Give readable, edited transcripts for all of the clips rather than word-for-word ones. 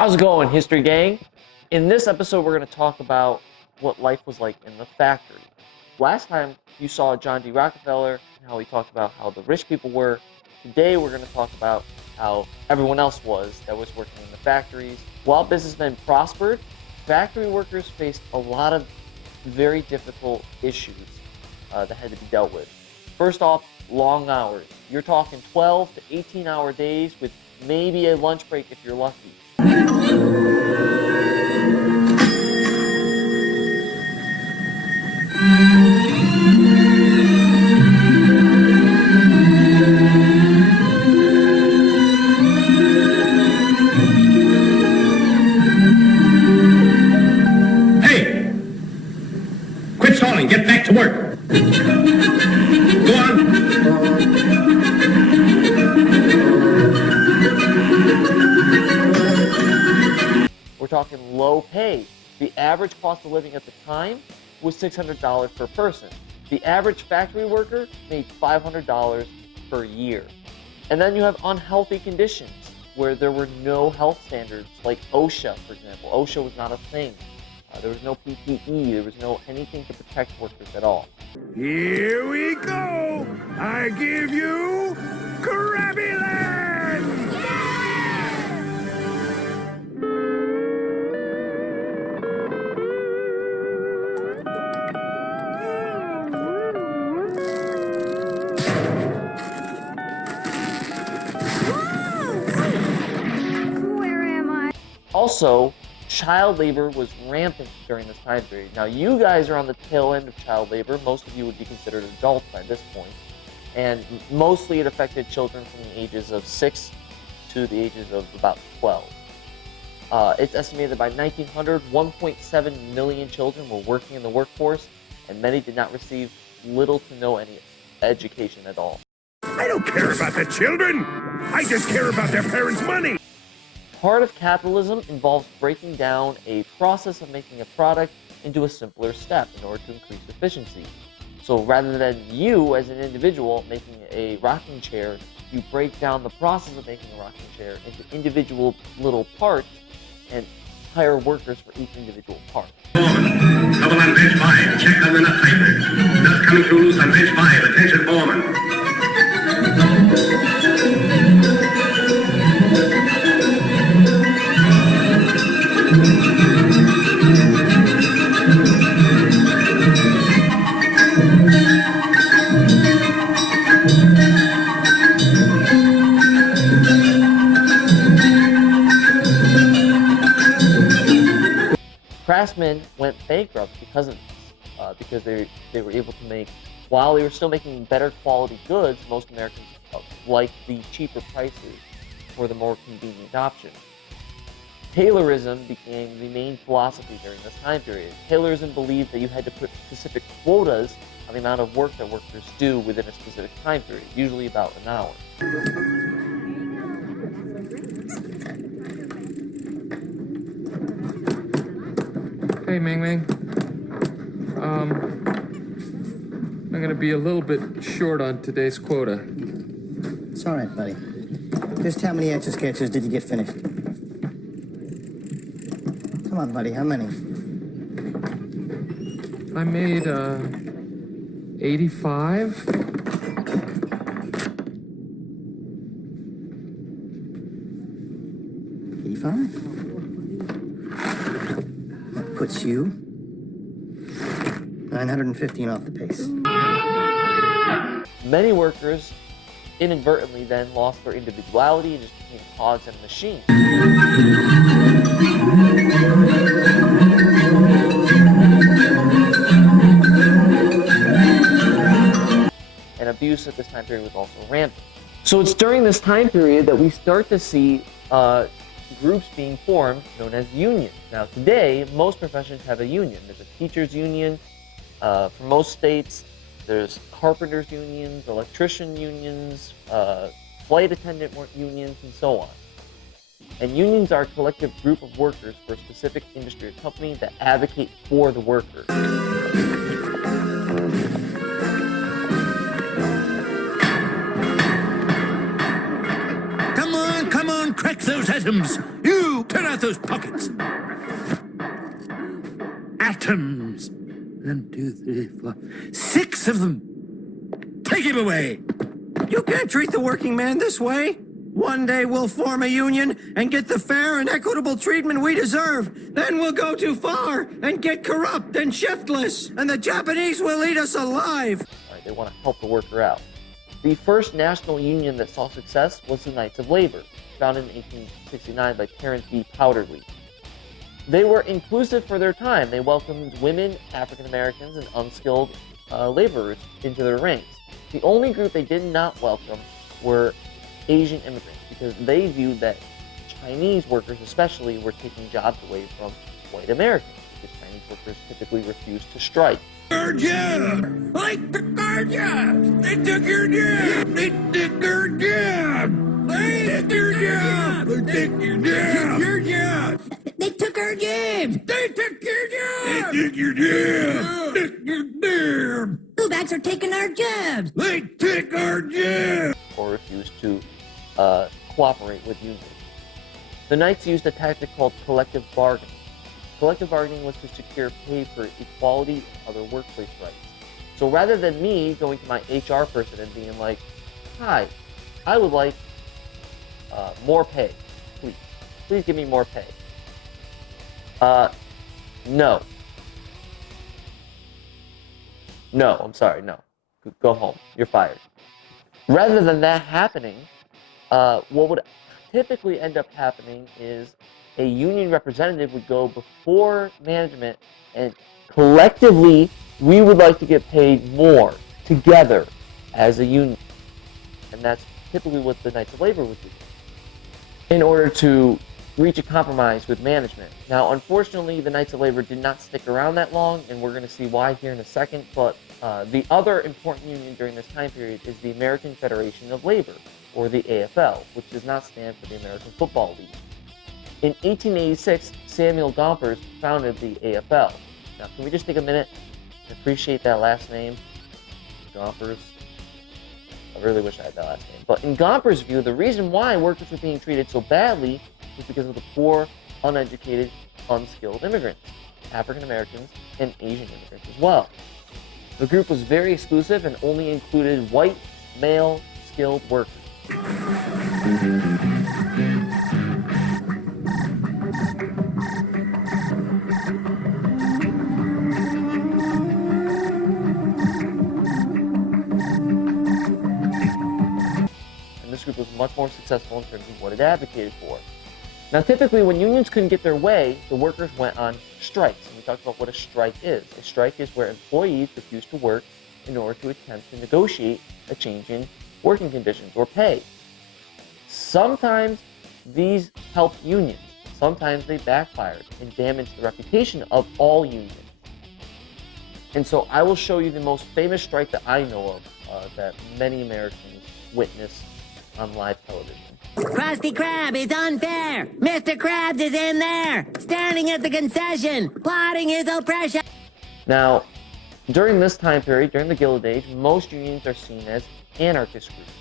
How's it going, History Gang? In this episode, we're going to talk about what life was like in the factory. Last time, you saw John D. Rockefeller and how he talked about how the rich people were. Today, we're going to talk about how everyone else was that was working in the factories. While businessmen prospered, factory workers faced a lot of very difficult issues that had to be dealt with. First off, long hours. You're talking 12 to 18-hour days with maybe a lunch break if you're lucky. Hey! Quit stalling, get back to work. Go on. We're talking low pay. The average cost of living at the time was $600 per person. The average factory worker made $500 per year. And then you have unhealthy conditions where there were no health standards like OSHA, for example. OSHA was not a thing. There was no PPE. There was no anything to protect workers at all. Here we go! I give you Krabby Land! Where am I? Also, child labor was rampant during this time period. Now, you guys are on the tail end of child labor. Most of you would be considered adults by this point. And mostly it affected children from the ages of 6 to the ages of about 12. It's estimated that by 1900, 1.7 million children were working in the workforce, and many did not receive little to no any education at all. I don't care about the children! I just care about their parents' money! Part of capitalism involves breaking down a process of making a product into a simpler step in order to increase efficiency. So rather than you as an individual making a rocking chair, you break down the process of making a rocking chair into individual little parts and hire workers for each individual part. Foreman, trouble on bench 5. Check on the nut tightness. Nuts coming through loose on bench 5. Attention, foreman. Craftsmen went bankrupt because of this, because they were able to make, while they were still making better quality goods, most Americans liked the cheaper prices for the more convenient option. Taylorism became the main philosophy during this time period. Taylorism believed that you had to put specific quotas on the amount of work that workers do within a specific time period, usually about an hour. Hey, Ming Ming. I'm gonna be a little bit short on today's quota. It's all right, buddy. Just how many Etch-a-Sketches did you get finished? Come on, buddy, how many? I made, 85? That puts you 915 off the pace. Many workers inadvertently then lost their individuality and just became cogs in a machine. And abuse at this time period was also rampant. So it's during this time period that we start to see groups being formed known as unions. Now today, most professions have a union. There's a teachers union for most states. There's carpenters unions, electrician unions, flight attendant unions, and so on. And unions are a collective group of workers for a specific industry or company that advocate for the workers. Come on, crack those atoms! You Turn out those pockets. Atoms. 1, 2, 3, 4, 6 of them. Take him away. You can't treat the working man this way. One day we'll form a union and get the fair and equitable treatment we deserve. Then we'll go too far and get corrupt and shiftless, and the Japanese will eat us alive. All right, they want to help the worker out. The first national union that saw success was the Knights of Labor, founded in 1869 by Terence B. Powderly. They were inclusive for their time. They welcomed women, African Americans, and unskilled laborers into their ranks. The only group they did not welcome were Asian immigrants, because they viewed that Chinese workers especially were taking jobs away from white Americans, because Chinese workers typically refused to strike. Our job! I took our job! They took your job! They took our job! They took your job! They took your job! Your job! They took our jobs. They took your job! They took your job! They took your job! Bluebacks are taking our jobs. They took our job! Or refused to cooperate with unions. The Knights used a tactic called collective bargaining. Collective bargaining was to secure pay for equality and other workplace rights. So rather than me going to my HR person and being like, hi, I would like more pay, please. Please give me more pay. No. No, I'm sorry, no. Go home. You're fired. Rather than that happening, what would typically end up happening is a union representative would go before management and collectively, we would like to get paid more together as a union. And that's typically what the Knights of Labor would do in order to reach a compromise with management. Now, unfortunately, the Knights of Labor did not stick around that long, and we're going to see why here in a second, but the other important union during this time period is the American Federation of Labor, or the AFL, which does not stand for the American Football League. In 1886, Samuel Gompers founded the AFL. Now, can we just take a minute and appreciate that last name, Gompers? I really wish I had that last name. But in Gompers' view, the reason why workers were being treated so badly was because of the poor, uneducated, unskilled immigrants, African Americans, and Asian immigrants as well. The group was very exclusive and only included white, male, skilled workers. And this group was much more successful in terms of what it advocated for. Now, typically, when unions couldn't get their way, the workers went on strikes. And we talked about what a strike is. A strike is where employees refuse to work in order to attempt to negotiate a change in working conditions or pay. Sometimes these helped unions. Sometimes they backfired and damaged the reputation of all unions. And so I will show you the most famous strike that I know of that many Americans witnessed on live television. Krusty Krab is unfair. Mr. Krabs is in there, standing at the concession, plotting his oppression. Now, during this time period, during the Gilded Age, most unions are seen as anarchist groups.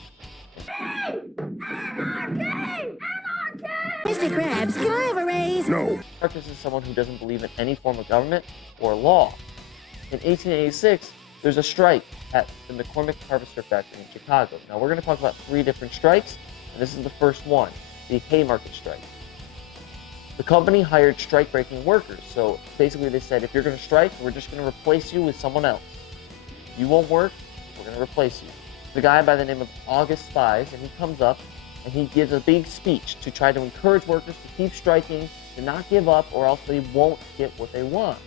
Mr. Krabs, can I have a raise? No. Anarchist is someone who doesn't believe in any form of government or law. In 1886, there's a strike at the McCormick Harvester Factory in Chicago. Now, we're going to talk about 3 different strikes, and this is the first one, the Haymarket Strike. The company hired strike-breaking workers, so basically they said, if you're going to strike, we're just going to replace you with someone else. If you won't work, we're going to replace you. The guy by the name of August Spies, and he comes up and he gives a big speech to try to encourage workers to keep striking, to not give up, or else they won't get what they want.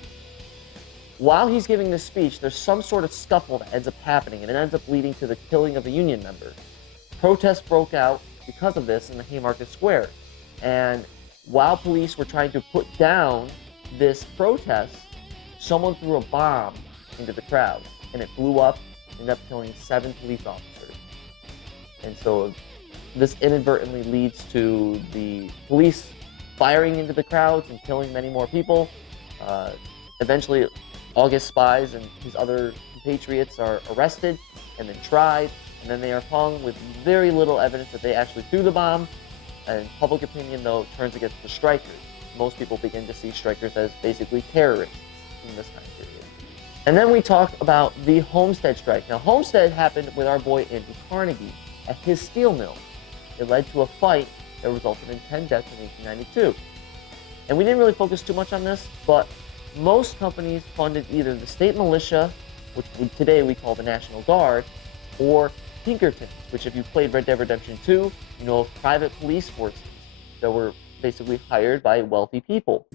While he's giving this speech, there's some sort of scuffle that ends up happening, and it ends up leading to the killing of a union member. Protests broke out because of this in the Haymarket Square, and while police were trying to put down this protest, someone threw a bomb into the crowd, and it blew up, ended up killing 7 police officers. And so this inadvertently leads to the police firing into the crowds and killing many more people. Eventually, August Spies and his other compatriots are arrested and then tried, and then they are hung with very little evidence that they actually threw the bomb, And public opinion, though, turns against the strikers. Most people begin to see strikers as basically terrorists in this time period. And then we talk about the Homestead Strike. Now, Homestead happened with our boy Andrew Carnegie at his steel mill. It led to a fight that resulted in 10 deaths in 1892. And we didn't really focus too much on this, but most companies funded either the state militia, which today we call the National Guard, or Pinkerton, which if you played Red Dead Redemption 2, you know of private police forces that were basically hired by wealthy people.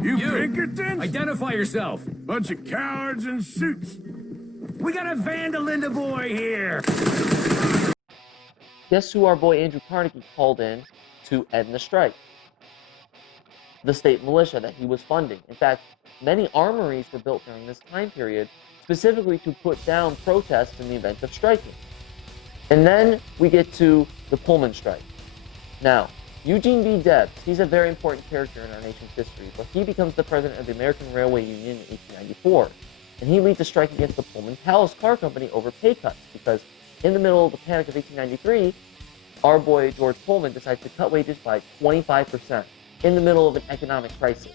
You Pinkertons? Identify yourself. Bunch of cowards in suits. We got a Vandalinda boy here. Guess who our boy Andrew Carnegie called in to end the strike? The state militia that he was funding. In fact, many armories were built during this time period specifically to put down protests in the event of striking. And then we get to the Pullman strike. Now, Eugene B. Debs, he's a very important character in our nation's history, but he becomes the president of the American Railway Union in 1894. And he leads a strike against the Pullman Palace Car Company over pay cuts because in the middle of the Panic of 1893, our boy George Pullman decides to cut wages by 25% in the middle of an economic crisis.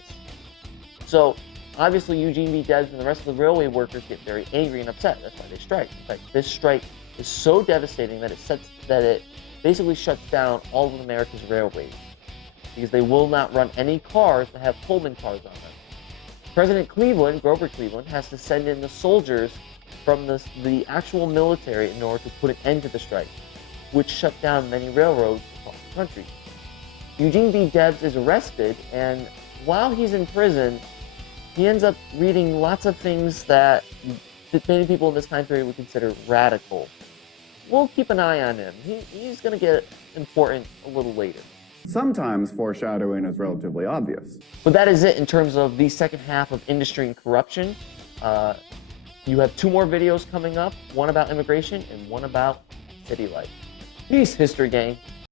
So obviously Eugene B. Debs and the rest of the railway workers get very angry and upset. That's why they strike. In fact, this strike is so devastating that it basically shuts down all of America's railways because they will not run any cars that have Pullman cars on them. President Cleveland, Grover Cleveland, has to send in the soldiers from the actual military in order to put an end to the strike, which shut down many railroads across the country. Eugene B. Debs is arrested, and while he's in prison, he ends up reading lots of things that many people in this time period would consider radical. We'll keep an eye on him. He's going to get important a little later. Sometimes foreshadowing is relatively obvious. But that is it in terms of the second half of industry and corruption. You have 2 more videos coming up, one about immigration and one about city life. Peace, History Gang.